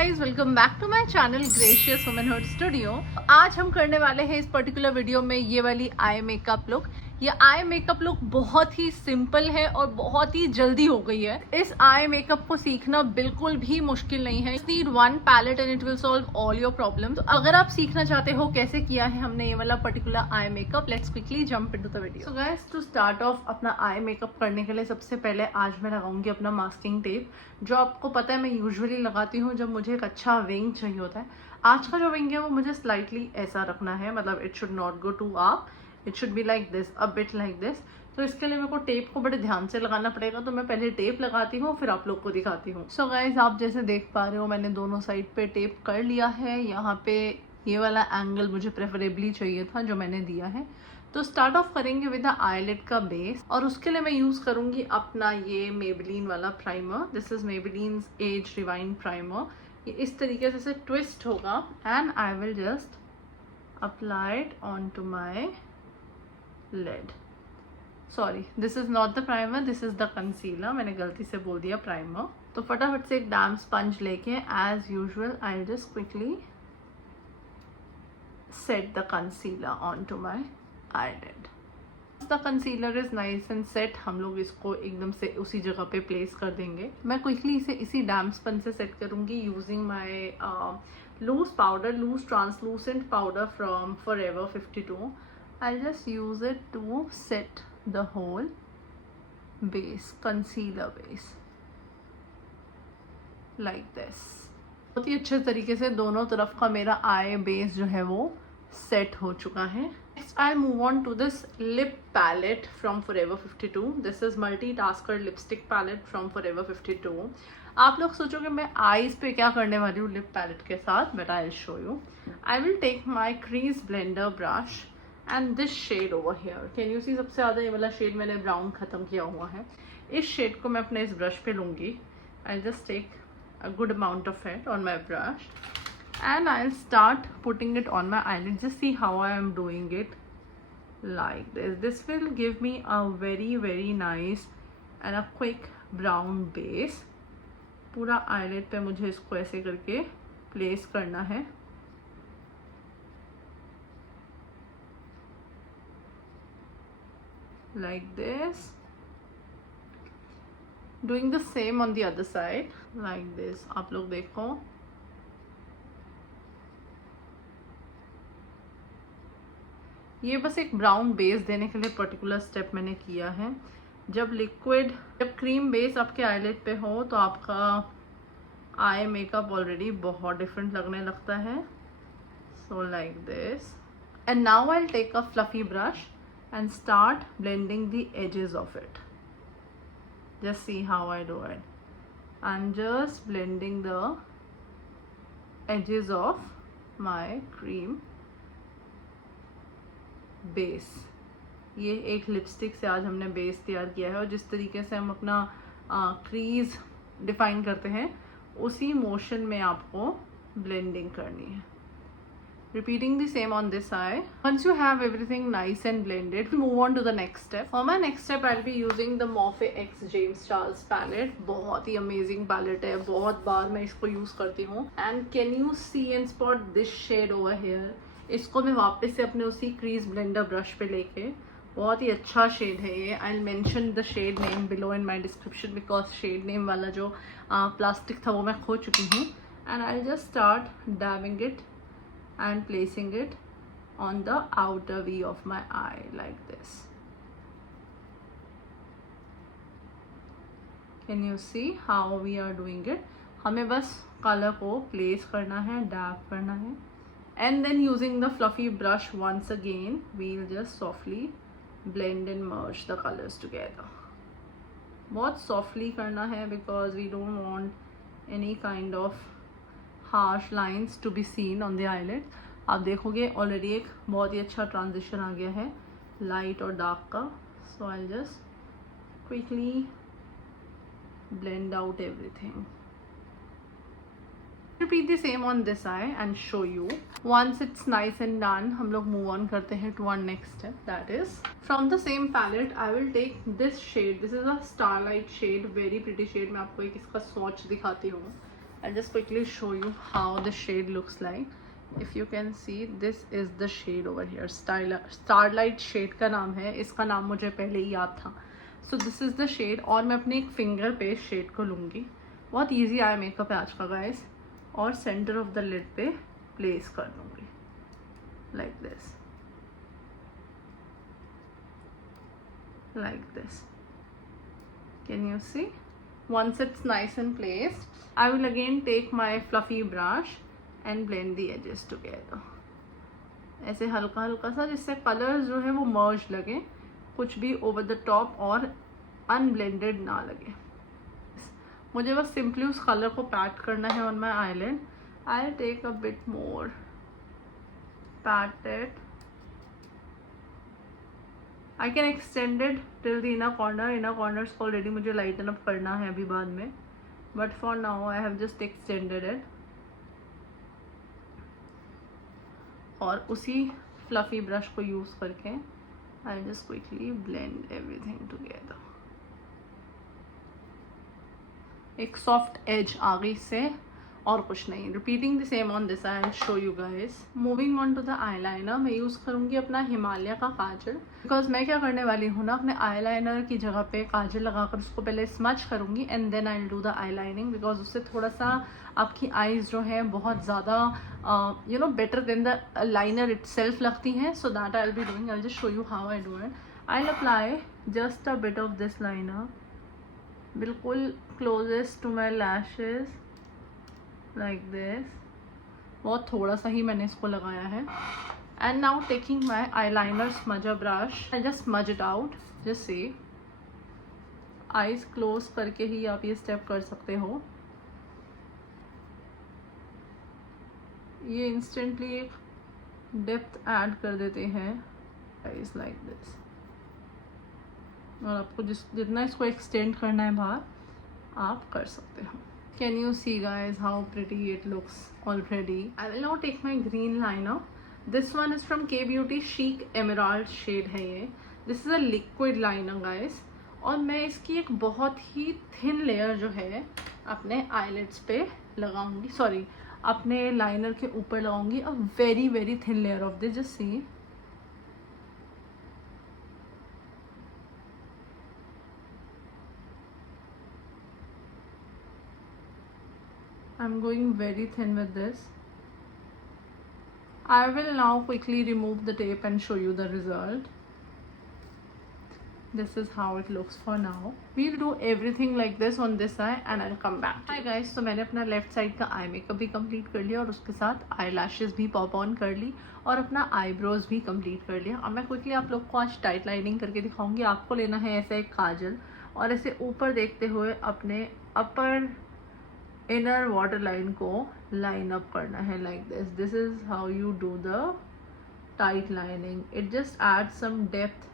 Guys, welcome back to my channel gracious womanhood studio. आज हम करने वाले हैं इस पर्टिकुलर वीडियो में ये वाली आई मेकअप लुक। ये आई मेकअप लुक बहुत ही सिंपल है और बहुत ही जल्दी हो गई है। इस आई मेकअप को सीखना बिल्कुल भी मुश्किल नहीं है। Need one palette and it will solve all your problems. तो अगर आप सीखना चाहते हो कैसे किया है हमने ये वाला particular eye makeup, let's quickly jump into the video. So guys, to start off अपना आई मेकअप करने के लिए सबसे पहले आज मैं लगाऊंगी अपना मास्किंग टेप, जो आपको पता है मैं यूजुअली लगाती हूँ जब मुझे एक अच्छा विंग चाहिए होता है। आज का जो विंग है वो मुझे स्लाइटली ऐसा रखना है, मतलब it should not go to up, it should be like this, a bit like this. तो इसके लिए मेरे को टेप को बड़े ध्यान से लगाना पड़ेगा, तो मैं पहले टेप लगाती हूँ फिर आप लोग को दिखाती हूँ। सो गाइज, आप जैसे देख पा रहे हो मैंने दोनों साइड पे टेप कर लिया है। यहाँ पे ये वाला एंगल मुझे प्रेफरेबली चाहिए था जो मैंने दिया है। तो स्टार्ट ऑफ करेंगे विद द आईलिड का बेस, और उसके लिए मैं यूज़ करूँगी अपना ये मेबेलिन वाला primer. This is Maybelline age rewind primer. ये इस तरीके से ट्विस्ट होगा and I will just apply it on to my lid. Sorry, this is not the primer, this is the concealer. मैंने गलती से बोल दिया प्राइमर। तो फटाफट से एक डैम्प स्पंज लेके as usual I will just quickly set the concealer on to my eyelid. The concealer is nice and set. हम लोग इसको एकदम से उसी जगह पे प्लेस कर देंगे। मैं क्विकली इसे इसी डैम्प स्पंज से सेट करूँगी using my loose powder, loose translucent powder from Forever 52. I'll just use it to set the whole base, concealer base like this. बहुत ही अच्छे तरीके से दोनों तरफ का मेरा आई बेस जो है वो सेट हो चुका है। Next, I'll move on to this lip palette from Forever 52. This is multitasker lipstick palette from Forever 52. आप लोग सोचोगे मैं आईज पे क्या करने वाली हूँ लिप पैलेट के साथ, but I will show you. I will take my crease blender brush and this shade over here. Can you see, सबसे ज़्यादा ये वाला शेड मैंने ब्राउन ख़त्म किया हुआ है। इस शेड को मैं अपने इस ब्रश पे लूँगी। I just take a good amount of it on my brush and I'll start putting it on my eyelid. Just see how I am doing it like this. This will give me a very nice and a quick brown base. पूरा eyelid पे मुझे इसको ऐसे करके place करना है। Like this. Doing the same on the other side like this. आप लोग देखो, ये बस एक ब्राउन बेस देने के लिए पर्टिकुलर स्टेप मैंने किया है। जब क्रीम बेस आपके आईलिड पे हो तो आपका आई मेकअप ऑलरेडी बहुत डिफरेंट लगने लगता है। So like this and now I will take a fluffy brush and start blending the edges of it. Just see how I do it. I'm just blending the edges of my cream base. ये एक lipstick से आज हमने base तैयार किया है, और जिस तरीके से हम अपना क्रीज डिफाइन करते हैं उसी मोशन में आपको ब्लेंडिंग करनी है। Repeating the same on this eye. Once you have everything nice and blended, move on to the next step. For my next step, I'll be using the Morphe X James Charles palette. बहुत ही amazing palette है, बहुत बार मैं इसको use करती हूँ। And can you see and spot this shade over here? इसको मैं वापस से अपने उसी crease blender brush पे लेके, बहुत ही अच्छा शेड है ये। I'll mention the shade name below in my description because shade name वाला जो प्लास्टिक था वो मैं खो चुकी हूँ। And I'll just start dabbing it and placing it on the outer V of my eye like this. Can you see how we are doing it? हमें बस कलर को प्लेस करना है, डैब करना है, and then using the fluffy brush once again we'll just softly blend and merge the colors together. बहुत softly करना है because we don't want any kind of harsh lines to be seen on the eyelid. आप देखोगे already एक बहुत ही अच्छा transition आ गया है लाइट और डार्क का। So I just quickly blend out everything. Repeat the same on this eye and show you. Once it's nice and done, हम लोग move on करते हैं to one next step. That is, from the same palette, I will take this shade. This is a starlight shade, very pretty shade. मैं आपको एक इसका swatch दिखाती हूँ. I'll just quickly show you how the shade looks like. If you can see, this is the shade over here. Starlight shade का नाम है, इसका नाम मुझे पहले ही याद था. So this is the shade. और मैं अपने एक फिंगर पे शेड को लूँगी. बहुत ईजी आई मेकअप है आज का गाइस. और सेंटर ऑफ द लिड पे प्लेस कर दूँगी like this. Like this. Can you see? Once it's nice and placed, I will again take my fluffy brush and blend the edges together. ऐसे हल्का हल्का सा, जिससे कलर्स जो है वो मर्ज लगे, कुछ भी ओवर द टॉप और अनब्लेंडेड ना लगे. मुझे बस सिंपली उस कलर को पैट करना है on my eyelid. I take a bit more, pat it. I can extend it till the inner corner. Inner corners को already मुझे lighten up करना है अभी बाद में. But for now I have just extended it. और उसी fluffy brush को use करके I'll just quickly blend everything together. एक soft edge आ गई इससे, और कुछ नहीं. Repeating the same on this I will show you guys. Moving on to the eyeliner, मैं यूज़ करूँगी अपना हिमालय का काजल. बिकॉज मैं क्या करने वाली हूँ ना, अपने आईलाइनर की जगह पे काजल लगाकर उसको पहले स्मच करूँगी and then I will do the eyelining. Because उससे थोड़ा सा आपकी आईज जो है बहुत ज़्यादा you know better than the liner itself लगती हैं. So that I will be doing. I will just show you how I do it. I will apply just a bit of this liner, बिल्कुल closest to my lashes like this. बहुत थोड़ा सा ही मैंने इसको लगाया है. And now taking my eyeliner smudger brush, I just smudge it out. Just see, eyes close करके ही आप ये स्टेप कर सकते हो. ये इंस्टेंटली एक डेप्थ ऐड कर देते हैं. eyes like this. और आपको जितना इसको एक्सटेंड करना है बाहर, आप कर सकते हो. Can you see guys how pretty it looks already? I will now take my green liner. This one is from K Beauty Chic Emerald shade है ये. This is a liquid liner guys. और मैं इसकी एक बहुत ही thin layer जो है अपने eyelids पे लगाऊंगी, सॉरी अपने लाइनर के ऊपर लगाऊंगी. A very very thin layer of this. Just see. I'm going very thin with this. I will now quickly remove the tape and show you the result. This is how it looks for now. We'll do everything like this on this eye and I'll come back. Hi guys, तो मैंने अपना left side का eye makeup भी complete कर लिया और उसके साथ आई लैशेज़ भी पॉप ऑन कर ली और अपना आईब्रोज भी कंप्लीट कर लिया. और मैं क्विकली आप लोग को आज टाइट लाइनिंग करके दिखाऊंगी. आपको लेना है ऐसा एक काजल और ऐसे ऊपर देखते हुए अपने अपर इनर वाटर लाइन को लाइन अप करना है like this. This is how you do the tight lining. It just add some depth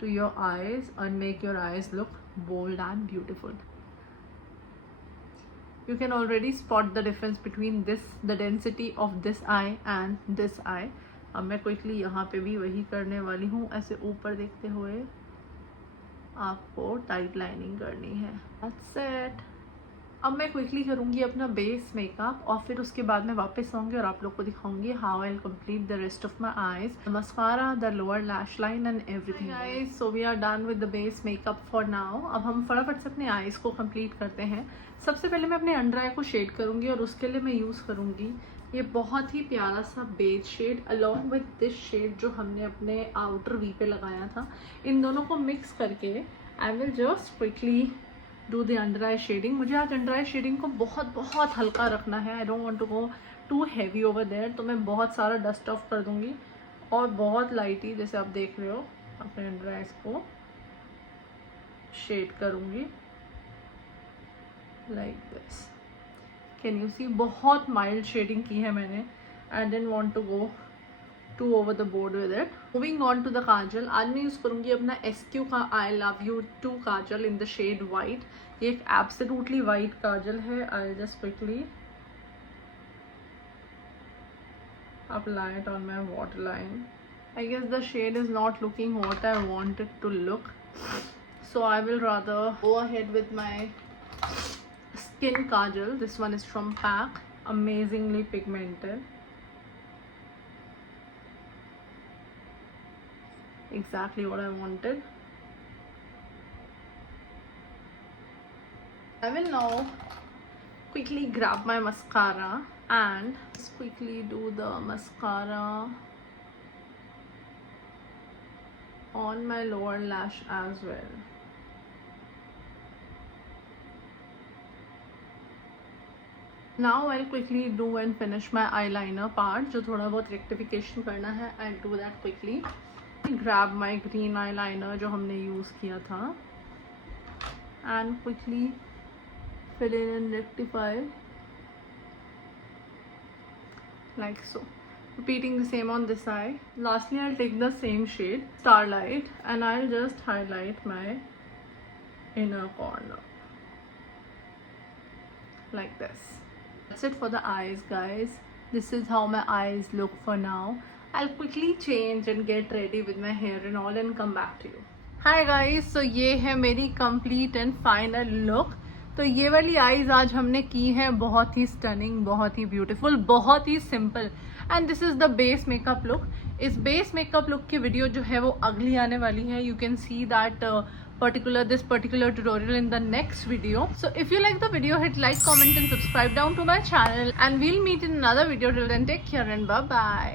to your eyes and make your eyes look bold and beautiful. You can already spot the difference between the density of this eye and this eye. अब मैं quickly यहाँ पे भी वही करने वाली हूँ. ऐसे ऊपर देखते हुए आपको टाइट लाइनिंग करनी है. That's it. अब मैं क्विकली करूँगी अपना बेस मेकअप और फिर उसके बाद मैं वापस आऊँगी और आप लोग को दिखाऊंगी how I will complete the rest of my eyes, mascara, the lower lash line and everything. Guys, so we are done with the base makeup for now. अब हम फटाफट से अपने आईज को कंप्लीट करते हैं. सबसे पहले मैं अपने अंडर आई को शेड करूँगी और उसके लिए मैं यूज़ करूँगी ये बहुत ही प्यारा सा beige shade along with this shade जो हमने अपने आउटर वी पे लगाया था. इन दोनों को मिक्स करके I will just quickly do the under eye shading. मुझे आज अंडर आई शेडिंग को बहुत हल्का रखना है. I don't want to go too heavy over there. तो मैं बहुत सारा डस्ट ऑफ कर दूंगी और बहुत लाइटली जैसे आप देख रहे हो अपने अंडर आईज को शेड करूँगी like this. Can you see, बहुत माइल्ड शेडिंग की है मैंने. I didn't want to go too over the board with it. Moving on to the kajal. आज मैं यूज़ करूँगी अपना SQ का I love you 2 kajal in the shade white. ये एक एब्सोल्युटली वाइट काजल है. I just quickly apply it on my waterline. I guess the shade is not looking what I want it to look, so I will rather go ahead with my skin kajal. This one is from PAC, amazingly pigmented, exactly what I wanted. I will now quickly grab my mascara and just quickly do the mascara on my lower lash as well. Now I'll quickly do and finish my eyeliner part. जो थोड़ा बहुत rectification करना है, I'll do that quickly. Grab my green eyeliner जो हमने use किया था and quickly fill in and rectify like so. Repeating the same on this eye. Lastly, I'll take the same shade Starlight and I'll just highlight my inner corner like this. That's it for the eyes, guys. This is how my eyes look for now. I'll quickly change and get ready with my hair and all and come back to you. Hi guys, so ये है मेरी complete and final look. तो ये वाली eyes आज हमने की है बहुत ही स्टनिंग, बहुत ही ब्यूटीफुल, बहुत ही simple. And this is the base makeup look. इस बेस मेकअप लुक की वीडियो जो है वो अगली आने वाली है. You can see that this particular tutorial in the next video. So if you like the video, hit like, comment and subscribe down to my channel, and we'll meet in another video. Till then, take care and bye bye.